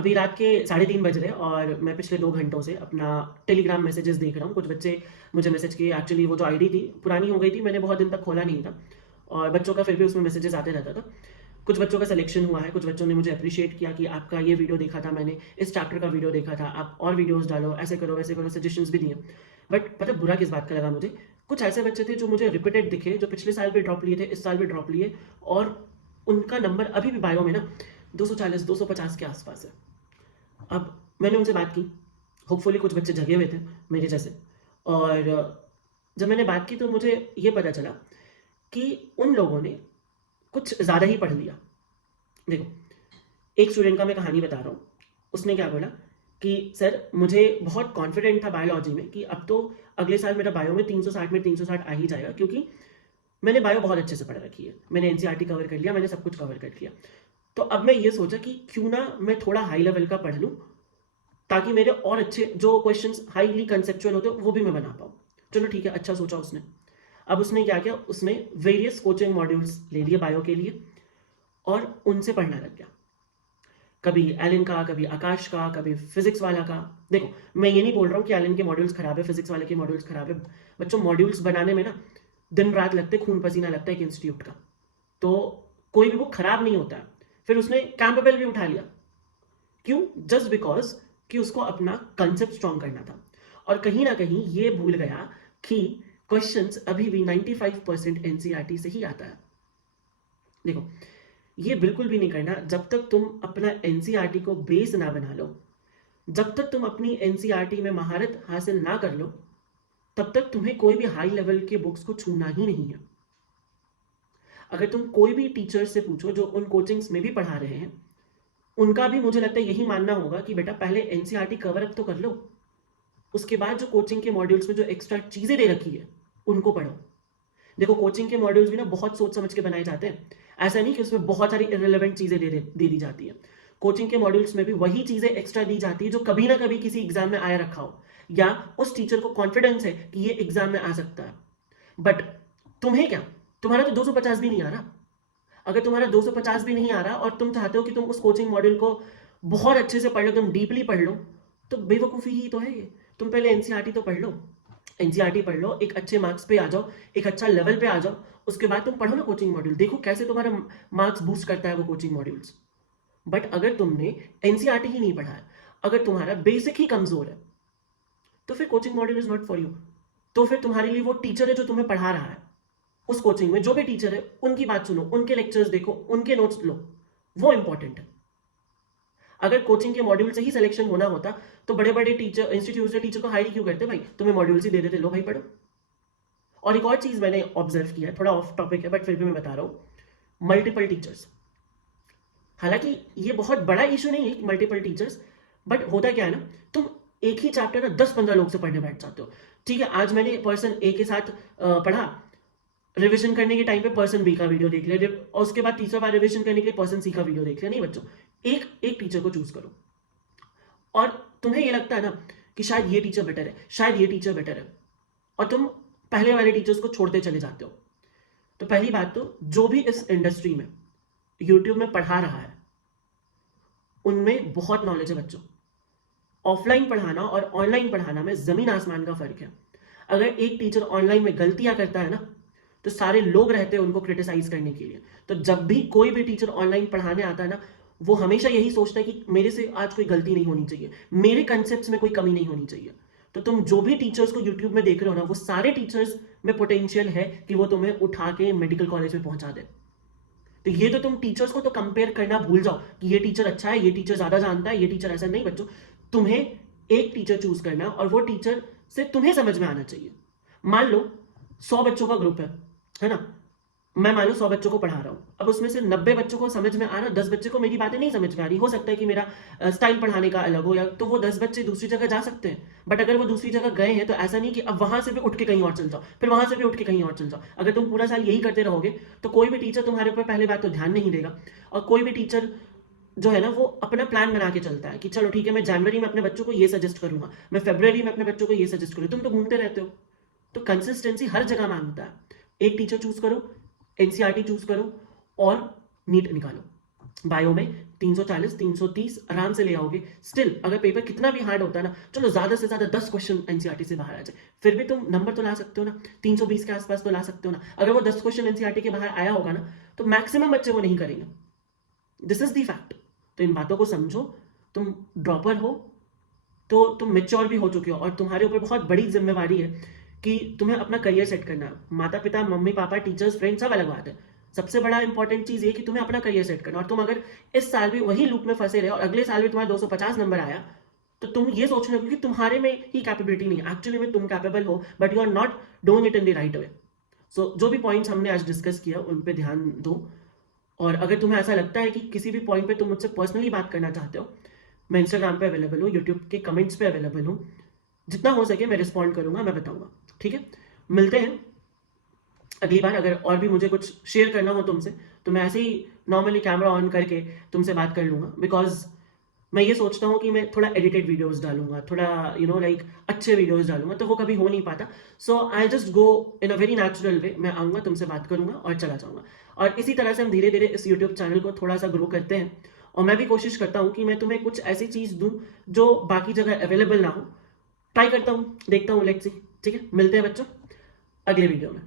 अभी रात के 3:30 बज रहे हैं और मैं पिछले 2 घंटों से अपना टेलीग्राम मैसेजेस देख रहा हूँ। कुछ बच्चे मुझे मैसेज किए, एक्चुअली वो जो आईडी थी पुरानी हो गई थी, मैंने बहुत दिन तक खोला नहीं था और बच्चों का फिर भी उसमें मैसेजेस आते रहता था। कुछ बच्चों का सिलेक्शन हुआ है, कुछ बच्चों ने मुझे एप्रिशिएट किया कि आपका ये वीडियो देखा था मैंने, इस चैप्टर का वीडियो देखा था, आप और वीडियोज़ डालो, ऐसे करो, वैसे करो, सजेशंस भी दिए। बट पता है बुरा किस बात का लगा मुझे? कुछ ऐसे बच्चे थे जो मुझे रिपीटेड दिखे, जो पिछले साल भी ड्रॉप लिए थे, इस साल भी ड्रॉप लिए और उनका नंबर अभी भी बायो में ना 240, 250 के आसपास है। अब मैंने उनसे बात की, होपफुली कुछ बच्चे जगे हुए थे मेरे जैसे और जब मैंने बात की तो मुझे ये पता चला कि उन लोगों ने कुछ ज़्यादा ही पढ़ लिया। देखो, एक स्टूडेंट का मैं कहानी बता रहा हूँ। उसने क्या बोला कि सर मुझे बहुत कॉन्फिडेंट था बायोलॉजी में कि अब तो अगले साल मेरा बायो में 360 में 360 आ ही जाएगा, क्योंकि मैंने बायो बहुत अच्छे से पढ़ रखी है, मैंने एनसीईआरटी कवर कर लिया, मैंने सब कुछ कवर कर लिया। तो अब मैं ये सोचा कि क्यों ना मैं थोड़ा हाई लेवल का पढ़ लूँ, ताकि मेरे और अच्छे जो क्वेश्चंस हाईली कंसेप्चुअल होते हैं वो भी मैं बना पाऊँ। चलो ठीक है, अच्छा सोचा उसने। अब उसने क्या किया, उसने वेरियस कोचिंग मॉड्यूल्स ले लिए बायो के लिए और उनसे पढ़ना लग गया। कभी एलन का, कभी आकाश का, कभी फिजिक्स वाला का। देखो, मैं ये नहीं बोल रहा हूँ कि एलन के मॉड्यूल्स खराब है, फिजिक्स वाले के मॉड्यूल्स खराब है। बच्चों, मॉड्यूल्स बनाने में ना दिन रात लगते, खून पसीना लगता है एक इंस्टीट्यूट का। तो कोई भी बुक खराब नहीं होता है। फिर उसने कैंपबेल भी उठा लिया। क्यों? जस्ट बिकॉज कि उसको अपना कंसेप्ट स्ट्रॉन्ग करना था और कहीं ना कहीं ये भूल गया कि क्वेश्चंस अभी भी 95% एनसीईआरटी से ही आता है। देखो, ये बिल्कुल भी नहीं करना जब तक तुम अपना एनसीईआरटी को बेस ना बना लो, जब तक तुम अपनी एनसीईआरटी में महारत हासिल ना कर लो, तब तक तुम्हें कोई भी हाई लेवल के बुक्स को छूना ही नहीं है। अगर तुम कोई भी टीचर से पूछो जो उन कोचिंग्स में भी पढ़ा रहे हैं, उनका भी मुझे लगता है यही मानना होगा कि बेटा पहले एनसीईआरटी कवर अप तो कर लो, उसके बाद जो कोचिंग के मॉड्यूल्स में जो एक्स्ट्रा चीजें दे रखी है उनको पढ़ो। देखो, कोचिंग के मॉड्यूल्स भी ना बहुत सोच समझ के बनाए जाते हैं। ऐसा नहीं कि उसमें बहुत सारी इरेलीवेंट चीजें दे दी जाती है। कोचिंग के मॉड्यूल्स में भी वही चीजें एक्स्ट्रा दी जाती है जो कभी ना कभी किसी एग्जाम में आया रखा हो, या उस टीचर को कॉन्फिडेंस है कि ये एग्जाम में आ सकता है। बट तुम्हें क्या, तुम्हारा तो 250 भी नहीं आ रहा। अगर तुम्हारा 250 भी नहीं आ रहा और तुम चाहते हो कि तुम उस कोचिंग मॉड्यूल को बहुत अच्छे से पढ़ लो, तुम डीपली पढ़ लो, तो बेवकूफ़ी ही तो है ये। तुम पहले एनसीईआरटी तो पढ़ लो, एनसीईआरटी पढ़ लो, एक अच्छे मार्क्स पे आ जाओ, एक अच्छा लेवल पे आ जाओ, उसके बाद तुम पढ़ो ना कोचिंग मॉड्यूल, देखो कैसे तुम्हारा मार्क्स बूस्ट करता है वो कोचिंग मॉड्यूल्स। बट अगर तुमने एनसीईआरटी ही नहीं पढ़ा है, अगर तुम्हारा बेसिक ही कमजोर है, तो फिर coaching module is not for you. तो फिर तुम्हारे लिए वो टीचर है जो तुम्हें पढ़ा रहा है, उस कोचिंग में जो भी टीचर है उनकी बात सुनो, उनके लेक्चर्स देखो, उनके नोट्स लो, वो इंपॉर्टेंट है। अगर कोचिंग के मॉड्यूल से ही सिलेक्शन होना होता तो बड़े बड़े टीचर इंस्टीट्यूट से टीचर को हायर क्यों करते? भाई तुम्हें मॉड्यूल्स ही दे देते, लो भाई पढ़ो। और एक और चीज मैंने ऑब्जर्व किया है, थोड़ा ऑफ टॉपिक है बट फिर भी मैं बता रहा हूं, मल्टीपल टीचर्स। हालांकि ये बहुत बड़ा इशू नहीं है मल्टीपल टीचर्स, बट होता क्या है ना, तुम एक ही चैप्टर ना 10-15 लोग से पढ़ने बैठ जाते हो। ठीक है, आज मैंने पर्सन ए के साथ पढ़ा, रिवीजन करने के टाइम पे पर्सन बी का वीडियो देख लिया और उसके बाद तीसरा बार रिवीजन करने के लिए पर्सन सी का वीडियो देख लिया। नहीं बच्चों, एक एक टीचर को चूज करो। और तुम्हें ये लगता है ना कि शायद ये टीचर बेटर है, शायद ये टीचर बेटर है, और तुम पहले वाले टीचर्स को छोड़ते चले जाते हो। तो पहली बात तो, जो भी इस इंडस्ट्री में यूट्यूब में पढ़ा रहा है उनमें बहुत नॉलेज है बच्चों। ऑफलाइन पढ़ाना और ऑनलाइन पढ़ाना में जमीन आसमान का फर्क है। अगर एक टीचर ऑनलाइन में गलतियां करता है ना, तो सारे लोग रहते हैं उनको क्रिटिसाइज करने के लिए। तो जब भी कोई भी टीचर ऑनलाइन पढ़ाने आता है ना, वो हमेशा यही सोचता है कि मेरे से आज कोई गलती नहीं होनी चाहिए, मेरे कंसेप्ट में कोई कमी नहीं होनी चाहिए। तो तुम जो भी टीचर्स को यूट्यूब में देख रहे हो ना, वो सारे टीचर्स में पोटेंशियल है कि वो तुम्हें उठा के मेडिकल कॉलेज में पहुंचा दे। तो ये तो तुम टीचर्स को तो कंपेयर करना भूल जाओ कि ये टीचर अच्छा है, ये टीचर ज्यादा जानता है, ये टीचर ऐसा नहीं। बच्चों, तुम्हें एक टीचर चूज करना और वो टीचर से तुम्हें समझ में आना चाहिए। मान लो 100 बच्चों का ग्रुप है ना, मैं मान लो 100 बच्चों को पढ़ा रहा हूं, अब उसमें से 90 बच्चों को समझ में आ रहा, 10 बच्चे को मेरी बातें नहीं समझ में आ रही। हो सकता है कि मेरा स्टाइल पढ़ाने का अलग हो, या तो वो 10 बच्चे दूसरी जगह जा सकते हैं। बट अगर वो दूसरी जगह गए हैं तो ऐसा नहीं कि अब वहां से भी उठ के कहीं और चल जाओ, फिर वहां से भी उठ के कहीं और चल जाओ। अगर तुम पूरा साल यही करते रहोगे तो कोई भी टीचर तुम्हारे ऊपर पहले बात तो ध्यान नहीं देगा। और कोई भी टीचर जो है ना, वो अपना प्लान बना के चलता है कि चलो ठीक है, मैं जनवरी में अपने बच्चों को ये सजेस्ट करूंगा, मैं फरवरी में अपने बच्चों को ये सजेस्ट करूंगा। तुम तो घूमते रहते हो। तो कंसिस्टेंसी हर जगह मांगता है। एक टीचर चूज करो, एनसीईआरटी चूज करो और नीट निकालो। बायो में 340 330 आराम से ले आओगे। स्टिल अगर पेपर कितना भी हार्ड होता है ना, चलो ज़्यादा से ज़्यादा 10 क्वेश्चन एनसीईआरटी से बाहर आ जाए, फिर भी तुम नंबर तो ला सकते हो ना, 320 के आसपास तो ला सकते हो ना। अगर वो 10 क्वेश्चन एनसीईआरटी के बाहर आया होगा ना, तो मैक्सिमम बच्चे वो नहीं करेंगे। This is the fact. तो इन बातों को समझो। तुम ड्रॉपर हो तो तुम मेच्योर भी हो चुके हो, और तुम्हारे ऊपर बहुत बड़ी जिम्मेवारी है कि तुम्हें अपना करियर सेट करना है। माता पिता, मम्मी पापा, टीचर्स, फ्रेंड्स सब अलग बात है। सबसे बड़ा इंपॉर्टेंट चीज़ ये कि तुम्हें अपना करियर सेट करना, और तुम अगर इस साल भी वही लूप में फंसे रहे और अगले साल भी तुम्हारा 250 नंबर आया, तो तुम ये सोचने लगो कि तुम्हारे में ही कैपेबिलिटी नहीं है। एक्चुअली में तुम कैपेबल हो, but you are not doing it in the right way. So जो भी पॉइंट्स हमने आज डिस्कस किया उन पे ध्यान दो। और अगर तुम्हें ऐसा लगता है कि किसी भी पॉइंट पे तुम मुझसे पर्सनली बात करना चाहते हो, मैं इंस्टाग्राम पे अवेलेबल हूँ, यूट्यूब के कमेंट्स पे अवेलेबल हूँ। जितना हो सके मैं रिस्पॉन्ड करूंगा, मैं बताऊंगा। ठीक है, मिलते हैं अगली बार। अगर और भी मुझे कुछ शेयर करना हो तुमसे, तो मैं ऐसे ही नॉर्मली कैमरा ऑन करके तुमसे बात कर लूंगा। बिकॉज मैं ये सोचता हूँ कि मैं थोड़ा एडिटेड वीडियोस डालूंगा, थोड़ा लाइक अच्छे वीडियोस डालूंगा, तो वो कभी हो नहीं पाता। So I just go in a very natural way. मैं आऊँगा, तुमसे बात करूंगा और चला जाऊंगा। और इसी तरह से हम धीरे धीरे इस यूट्यूब चैनल को थोड़ा सा ग्रो करते हैं। और मैं भी कोशिश करता हूँ कि मैं तुम्हें कुछ ऐसी चीज़ दूँ जो बाकी जगह अवेलेबल ना हो। ट्राई करता हूँ, देखता हूँ, लेट्स सी। ठीक है, मिलते हैं बच्चों अगले वीडियो में।